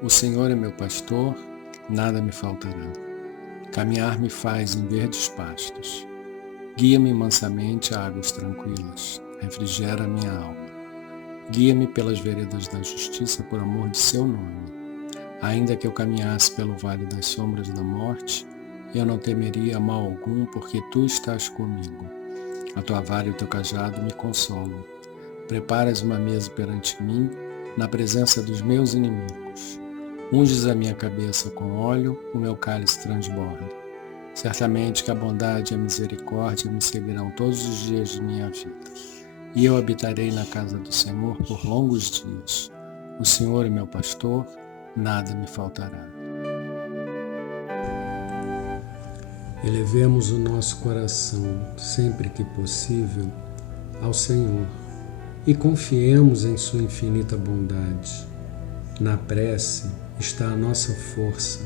O Senhor é meu pastor, nada me faltará. Caminhar me faz em verdes pastos. Guia-me mansamente a águas tranquilas, refrigera a minha alma. Guia-me pelas veredas da justiça por amor de seu nome. Ainda que eu caminhasse pelo vale das sombras da morte, eu não temeria mal algum, porque tu estás comigo. A tua vara e o teu cajado me consolam. Preparas uma mesa perante mim, na presença dos meus inimigos. Unges a minha cabeça com óleo, o meu cálice transborda. Certamente que a bondade e a misericórdia me seguirão todos os dias de minha vida. E eu habitarei na casa do Senhor por longos dias. O Senhor é meu pastor, nada me faltará. Elevemos o nosso coração, sempre que possível, ao Senhor e confiemos em sua infinita bondade. Na prece está a nossa força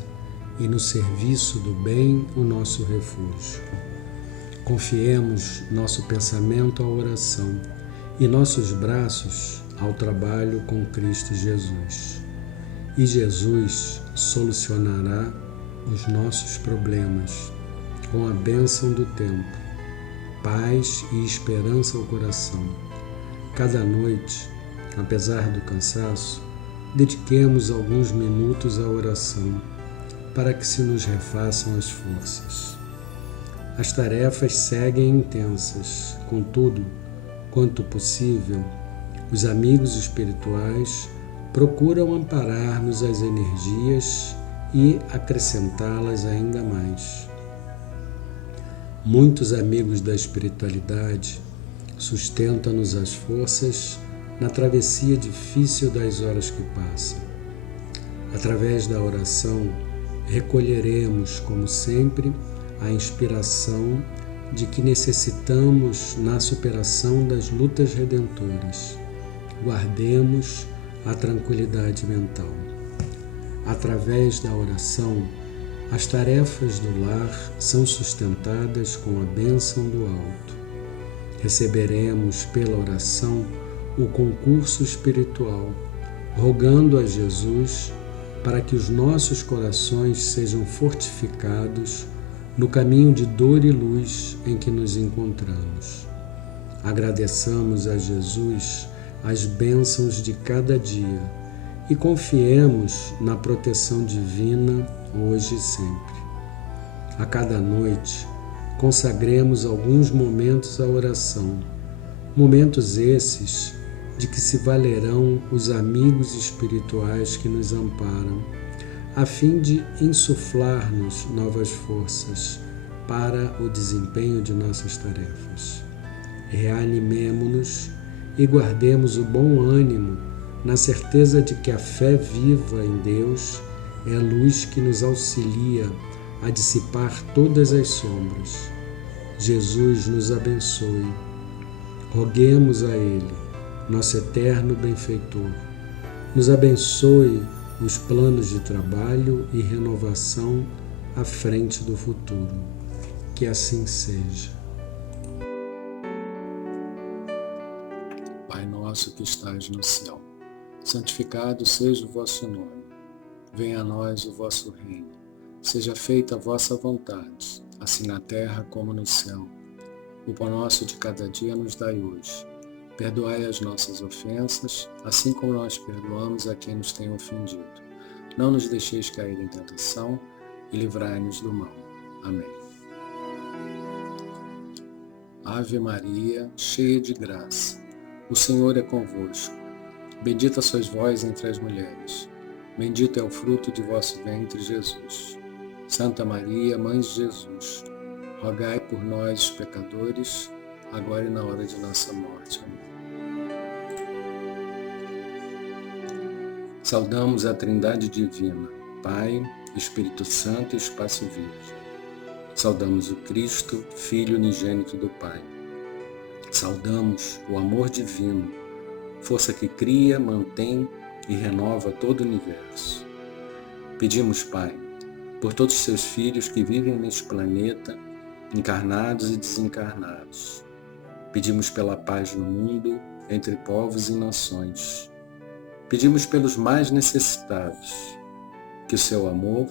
e no serviço do bem o nosso refúgio. Confiemos nosso pensamento à oração e nossos braços ao trabalho com Cristo Jesus. E Jesus solucionará os nossos problemas com a bênção do tempo, paz e esperança ao coração. Cada noite, apesar do cansaço, dediquemos alguns minutos à oração para que se nos refaçam as forças. As tarefas seguem intensas, contudo, quanto possível, os amigos espirituais procuram amparar-nos as energias e acrescentá-las ainda mais. Muitos amigos da espiritualidade sustentam-nos as forças na travessia difícil das horas que passam. Através da oração, recolheremos, como sempre, a inspiração de que necessitamos na superação das lutas redentoras. Guardemos a tranquilidade mental. Através da oração, as tarefas do lar são sustentadas com a bênção do alto. Receberemos pela oração o concurso espiritual, rogando a Jesus para que os nossos corações sejam fortificados no caminho de dor e luz em que nos encontramos. Agradeçamos a Jesus as bênçãos de cada dia e confiemos na proteção divina hoje e sempre. A cada noite, consagremos alguns momentos à oração, momentos esses de que se valerão os amigos espirituais que nos amparam, a fim de insuflar-nos novas forças para o desempenho de nossas tarefas. Reanimemo-nos e guardemos o bom ânimo na certeza de que a fé viva em Deus é a luz que nos auxilia a dissipar todas as sombras. Jesus nos abençoe. Roguemos a Ele, nosso eterno benfeitor. Nos abençoe os planos de trabalho e renovação à frente do futuro. Que assim seja. Pai nosso que estais no céu, santificado seja o vosso nome. Venha a nós o vosso reino. Seja feita a vossa vontade, assim na terra como no céu. O pão nosso de cada dia nos dai hoje. Perdoai as nossas ofensas, assim como nós perdoamos a quem nos tem ofendido. Não nos deixeis cair em tentação e livrai-nos do mal. Amém. Ave Maria, cheia de graça, o Senhor é convosco. Bendita sois vós entre as mulheres. Bendito é o fruto de vosso ventre, Jesus. Santa Maria, Mãe de Jesus, rogai por nós, pecadores, agora e na hora de nossa morte. Amém. Saudamos a Trindade Divina, Pai, Espírito Santo e Espaço Vivo. Saudamos o Cristo, Filho unigênito do Pai. Saudamos o amor divino, força que cria, mantém e renova todo o universo. Pedimos, Pai, por todos os seus filhos que vivem neste planeta, encarnados e desencarnados. Pedimos pela paz no mundo, entre povos e nações. Pedimos pelos mais necessitados, que seu amor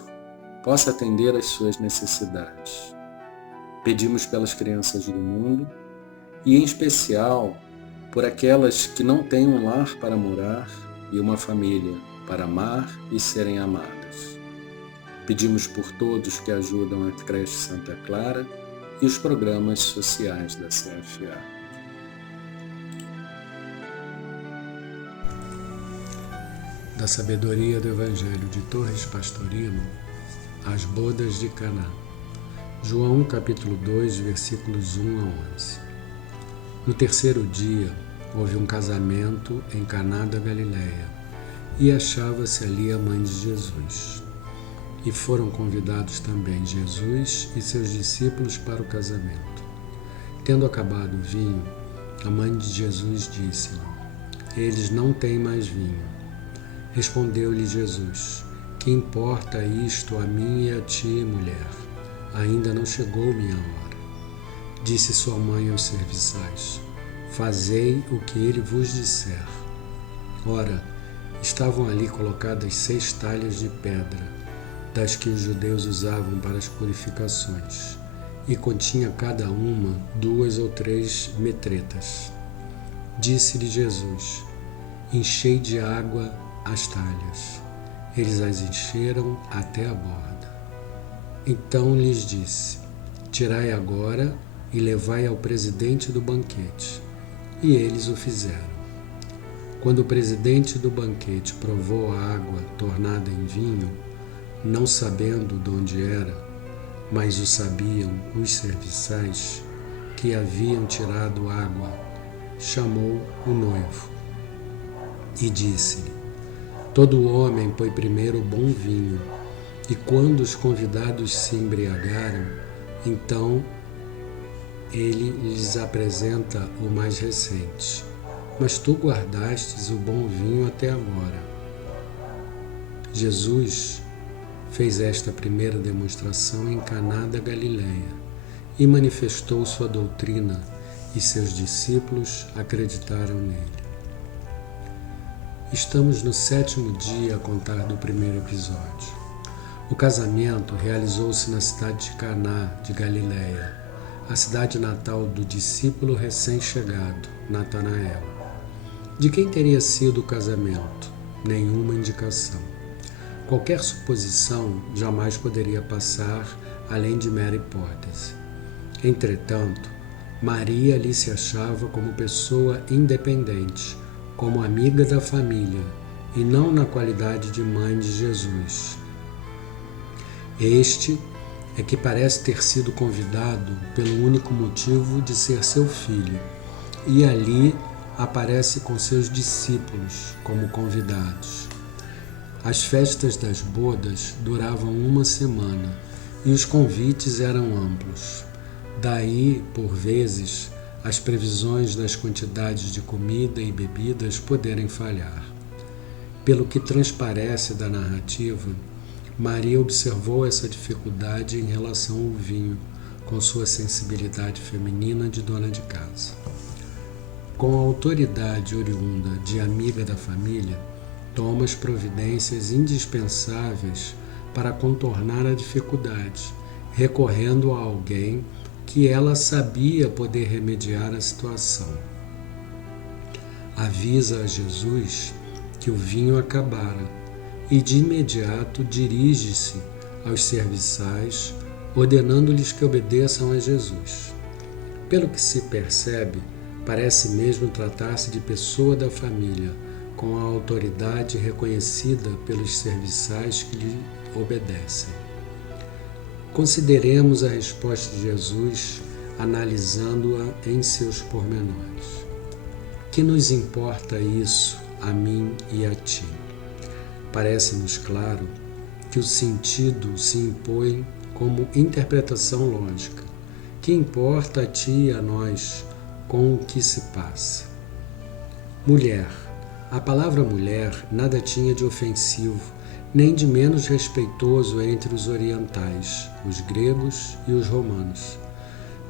possa atender às suas necessidades. Pedimos pelas crianças do mundo e, em especial, por aquelas que não têm um lar para morar e uma família para amar e serem amadas. Pedimos por todos que ajudam a Creche Santa Clara e os programas sociais da CFA. Da sabedoria do Evangelho de Torres Pastorino, as bodas de Caná. João capítulo 2, versículos 1 a 11. No terceiro dia, houve um casamento em Caná da Galileia, e achava-se ali a mãe de Jesus. E foram convidados também Jesus e seus discípulos para o casamento. Tendo acabado o vinho, a mãe de Jesus disse-lhe: Eles não têm mais vinho. Respondeu-lhe Jesus: Que importa isto a mim e a ti, mulher? Ainda não chegou minha hora. Disse sua mãe aos serviçais: Fazei o que ele vos disser. Ora, estavam ali colocadas 6 talhas de pedra, das que os judeus usavam para as purificações, e continha cada uma 2 ou 3 metretas. Disse-lhe Jesus: Enchei de água as talhas. Eles as encheram até a borda. Então lhes disse: Tirai agora e levai ao presidente do banquete. E eles o fizeram. Quando o presidente do banquete provou a água tornada em vinho, não sabendo de onde era, mas o sabiam os serviçais que haviam tirado água, chamou o noivo e disse-lhe: Todo homem põe primeiro o bom vinho, e quando os convidados se embriagaram, então ele lhes apresenta o mais recente. Mas tu guardastes o bom vinho até agora. Jesus fez esta primeira demonstração em Caná da Galileia e manifestou sua doutrina, e seus discípulos acreditaram nele. Estamos no 7º dia a contar do primeiro episódio. O casamento realizou-se na cidade de Caná de Galileia, a cidade natal do discípulo recém-chegado, Natanael. De quem teria sido o casamento? Nenhuma indicação. Qualquer suposição jamais poderia passar além de mera hipótese. Entretanto, Maria ali se achava como pessoa independente, como amiga da família, e não na qualidade de mãe de Jesus. Este é que parece ter sido convidado pelo único motivo de ser seu filho, e ali aparece com seus discípulos como convidados. As festas das bodas duravam 1 semana e os convites eram amplos. Daí, por vezes, as previsões das quantidades de comida e bebidas poderem falhar. Pelo que transparece da narrativa, Maria observou essa dificuldade em relação ao vinho, com sua sensibilidade feminina de dona de casa. Com a autoridade oriunda de amiga da família, toma as providências indispensáveis para contornar a dificuldade, recorrendo a alguém que ela sabia poder remediar a situação. Avisa a Jesus que o vinho acabara e de imediato dirige-se aos serviçais, ordenando-lhes que obedeçam a Jesus. Pelo que se percebe, parece mesmo tratar-se de pessoa da família, com a autoridade reconhecida pelos serviçais que lhe obedecem. Consideremos a resposta de Jesus, analisando-a em seus pormenores. Que nos importa isso a mim e a ti? Parece-nos claro que o sentido se impõe como interpretação lógica. Que importa a ti e a nós com o que se passa? Mulher. A palavra mulher nada tinha de ofensivo, nem de menos respeitoso entre os orientais, os gregos e os romanos,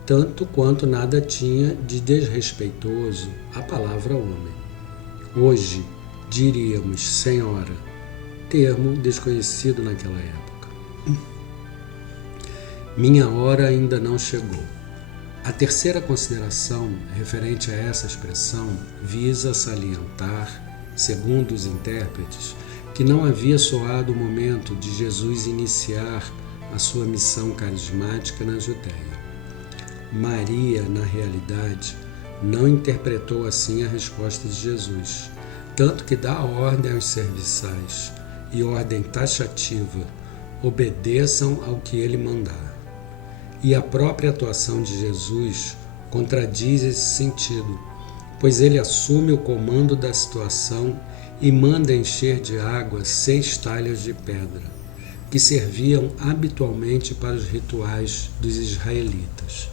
tanto quanto nada tinha de desrespeitoso a palavra homem. Hoje diríamos senhora, termo desconhecido naquela época. Minha hora ainda não chegou. A terceira consideração referente a essa expressão visa salientar, segundo os intérpretes, que não havia soado o momento de Jesus iniciar a sua missão carismática na Judéia. Maria, na realidade, não interpretou assim a resposta de Jesus, tanto que dá ordem aos serviçais, e ordem taxativa: obedeçam ao que ele mandar. E a própria atuação de Jesus contradiz esse sentido, pois ele assume o comando da situação e manda encher de água 6 talhas de pedra, que serviam habitualmente para os rituais dos israelitas.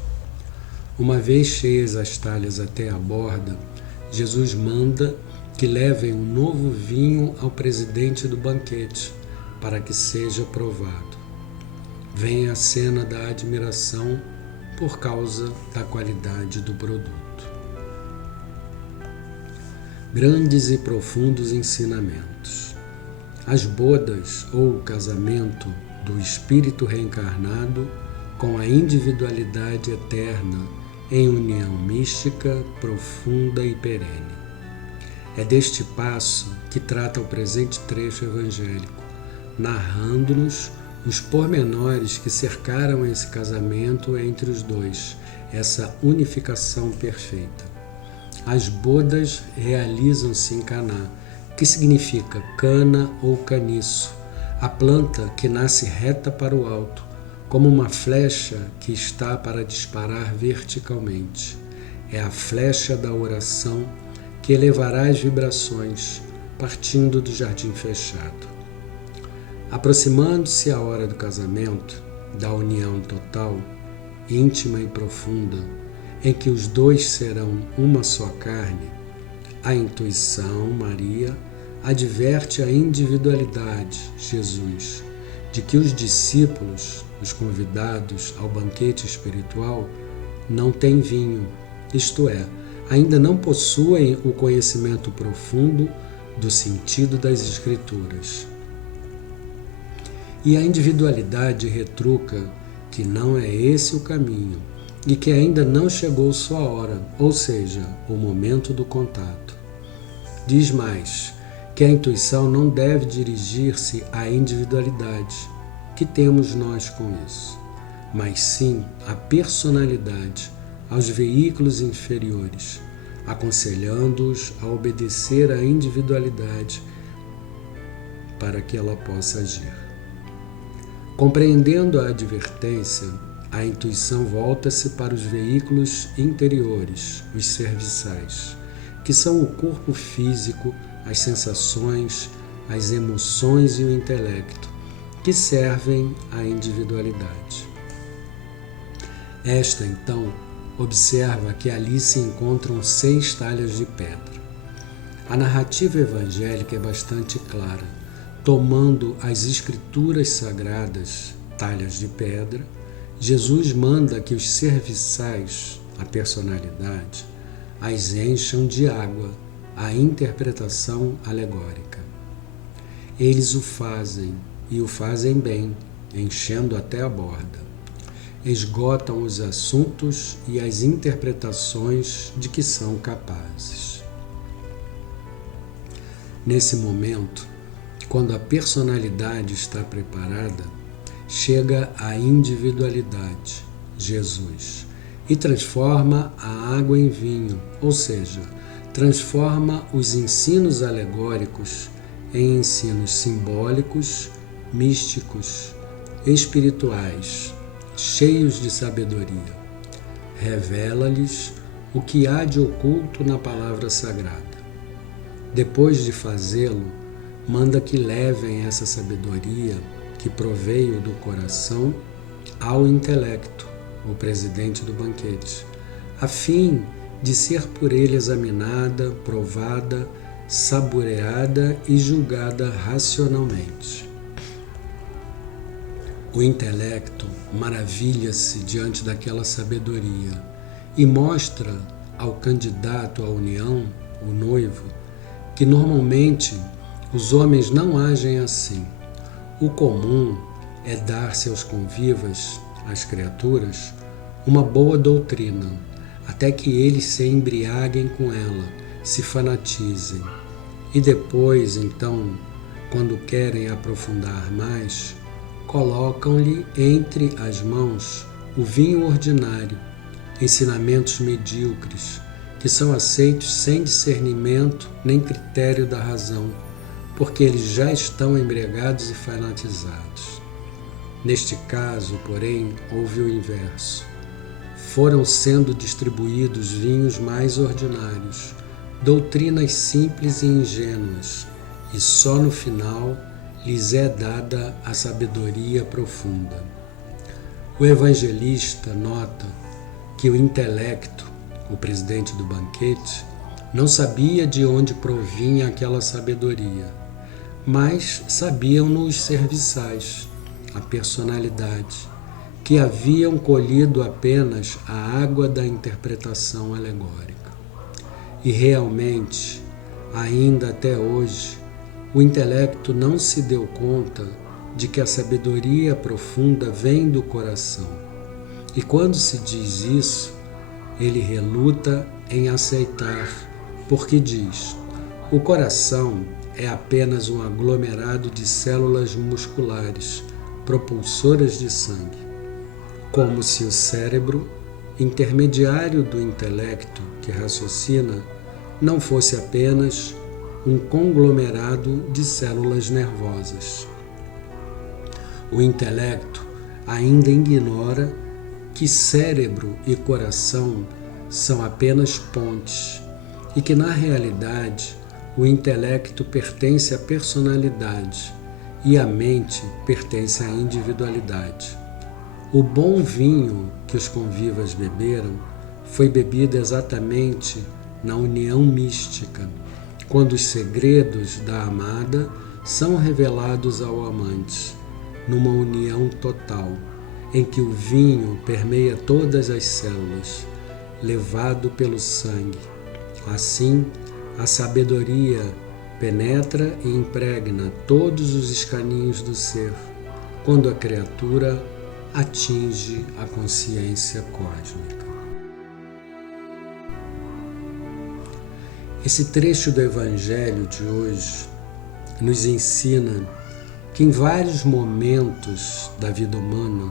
Uma vez cheias as talhas até a borda, Jesus manda que levem um novo vinho ao presidente do banquete, para que seja provado. Vem a cena da admiração por causa da qualidade do produto. Grandes e profundos ensinamentos. As bodas ou o casamento do espírito reencarnado com a individualidade eterna em união mística, profunda e perene. É deste passo que trata o presente trecho evangélico, narrando-nos os pormenores que cercaram esse casamento entre os dois, essa unificação perfeita. As bodas realizam-se em Caná, que significa cana ou caniço, a planta que nasce reta para o alto, como uma flecha que está para disparar verticalmente. É a flecha da oração que elevará as vibrações, partindo do jardim fechado. Aproximando-se a hora do casamento, da união total, íntima e profunda, em que os dois serão uma só carne, a intuição, Maria, adverte a individualidade, Jesus, de que os discípulos, os convidados ao banquete espiritual, não têm vinho, isto é, ainda não possuem o conhecimento profundo do sentido das Escrituras. E a individualidade retruca que não é esse o caminho e que ainda não chegou sua hora, ou seja, o momento do contato. Diz mais que a intuição não deve dirigir-se à individualidade, que temos nós com isso, mas sim à personalidade, aos veículos inferiores, aconselhando-os a obedecer à individualidade para que ela possa agir. Compreendendo a advertência, a intuição volta-se para os veículos interiores, os serviçais, que são o corpo físico, as sensações, as emoções e o intelecto, que servem à individualidade. Esta, então, observa que ali se encontram 6 talhas de pedra. A narrativa evangélica é bastante clara. Tomando as escrituras sagradas, talhas de pedra, Jesus manda que os serviçais, a personalidade, as encham de água, a interpretação alegórica. Eles o fazem, e o fazem bem, enchendo até a borda. Esgotam os assuntos e as interpretações de que são capazes. Nesse momento, quando a personalidade está preparada, chega a individualidade, Jesus, e transforma a água em vinho, ou seja, transforma os ensinos alegóricos em ensinos simbólicos, místicos, espirituais, cheios de sabedoria. Revela-lhes o que há de oculto na palavra sagrada. Depois de fazê-lo, manda que levem essa sabedoria que proveio do coração ao intelecto, o presidente do banquete, a fim de ser por ele examinada, provada, saboreada e julgada racionalmente. O intelecto maravilha-se diante daquela sabedoria e mostra ao candidato à união, o noivo, que normalmente Os homens não agem assim. O comum é dar-se aos convivas, às criaturas, uma boa doutrina, até que eles se embriaguem com ela, se fanatizem. E depois, então, quando querem aprofundar mais, colocam-lhe entre as mãos o vinho ordinário, ensinamentos medíocres, que são aceitos sem discernimento nem critério da razão, porque eles já estão embriagados e fanatizados. Neste caso, porém, houve o inverso. Foram sendo distribuídos vinhos mais ordinários, doutrinas simples e ingênuas, e só no final lhes é dada a sabedoria profunda. O evangelista nota que o intelecto, o presidente do banquete, não sabia de onde provinha aquela sabedoria, mas sabiam-no os serviçais, a personalidade, que haviam colhido apenas a água da interpretação alegórica. E realmente, ainda até hoje, o intelecto não se deu conta de que a sabedoria profunda vem do coração. E quando se diz isso, ele reluta em aceitar, porque diz: o coração é apenas um aglomerado de células musculares, propulsoras de sangue, como se o cérebro, intermediário do intelecto que raciocina, não fosse apenas um conglomerado de células nervosas. O intelecto ainda ignora que cérebro e coração são apenas pontes e que, na realidade, o intelecto pertence à personalidade e a mente pertence à individualidade. O bom vinho que os convivas beberam foi bebido exatamente na união mística, quando os segredos da amada são revelados ao amante, numa união total, em que o vinho permeia todas as células, levado pelo sangue. Assim, a sabedoria penetra e impregna todos os escaninhos do ser, quando a criatura atinge a consciência cósmica. Esse trecho do Evangelho de hoje nos ensina que em vários momentos da vida humana,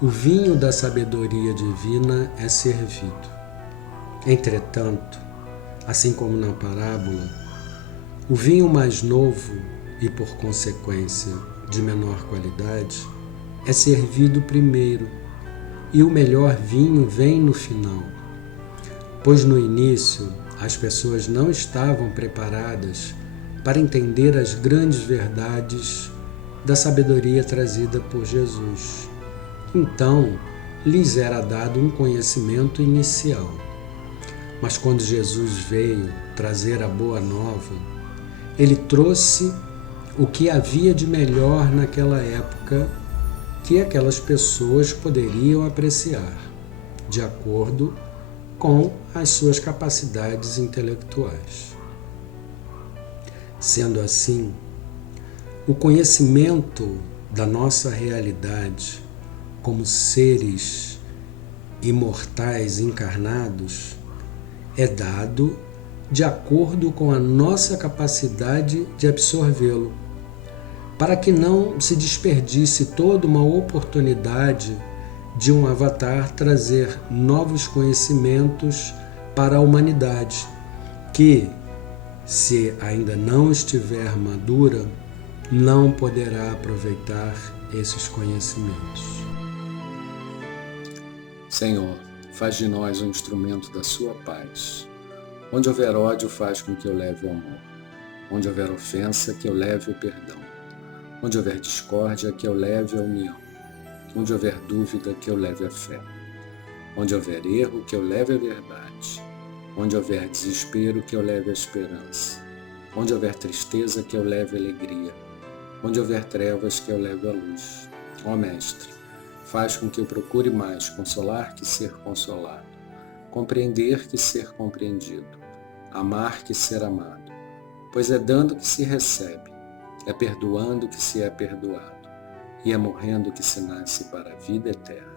o vinho da sabedoria divina é servido. Entretanto, assim como na parábola, o vinho mais novo e, por consequência, de menor qualidade, é servido primeiro, e o melhor vinho vem no final, pois no início as pessoas não estavam preparadas para entender as grandes verdades da sabedoria trazida por Jesus. Então, lhes era dado um conhecimento inicial. Mas quando Jesus veio trazer a boa nova, ele trouxe o que havia de melhor naquela época que aquelas pessoas poderiam apreciar, de acordo com as suas capacidades intelectuais. Sendo assim, o conhecimento da nossa realidade como seres imortais encarnados é dado de acordo com a nossa capacidade de absorvê-lo, para que não se desperdice toda uma oportunidade de um avatar trazer novos conhecimentos para a humanidade, que, se ainda não estiver madura, não poderá aproveitar esses conhecimentos. Senhor, faz de nós um instrumento da sua paz. Onde houver ódio, faz com que eu leve o amor. Onde houver ofensa, que eu leve o perdão. Onde houver discórdia, que eu leve a união. Onde houver dúvida, que eu leve a fé. Onde houver erro, que eu leve a verdade. Onde houver desespero, que eu leve a esperança. Onde houver tristeza, que eu leve a alegria. Onde houver trevas, que eu leve a luz. Ó Mestre, faz com que eu procure mais consolar que ser consolado, compreender que ser compreendido, amar que ser amado, pois é dando que se recebe, é perdoando que se é perdoado, e é morrendo que se nasce para a vida eterna.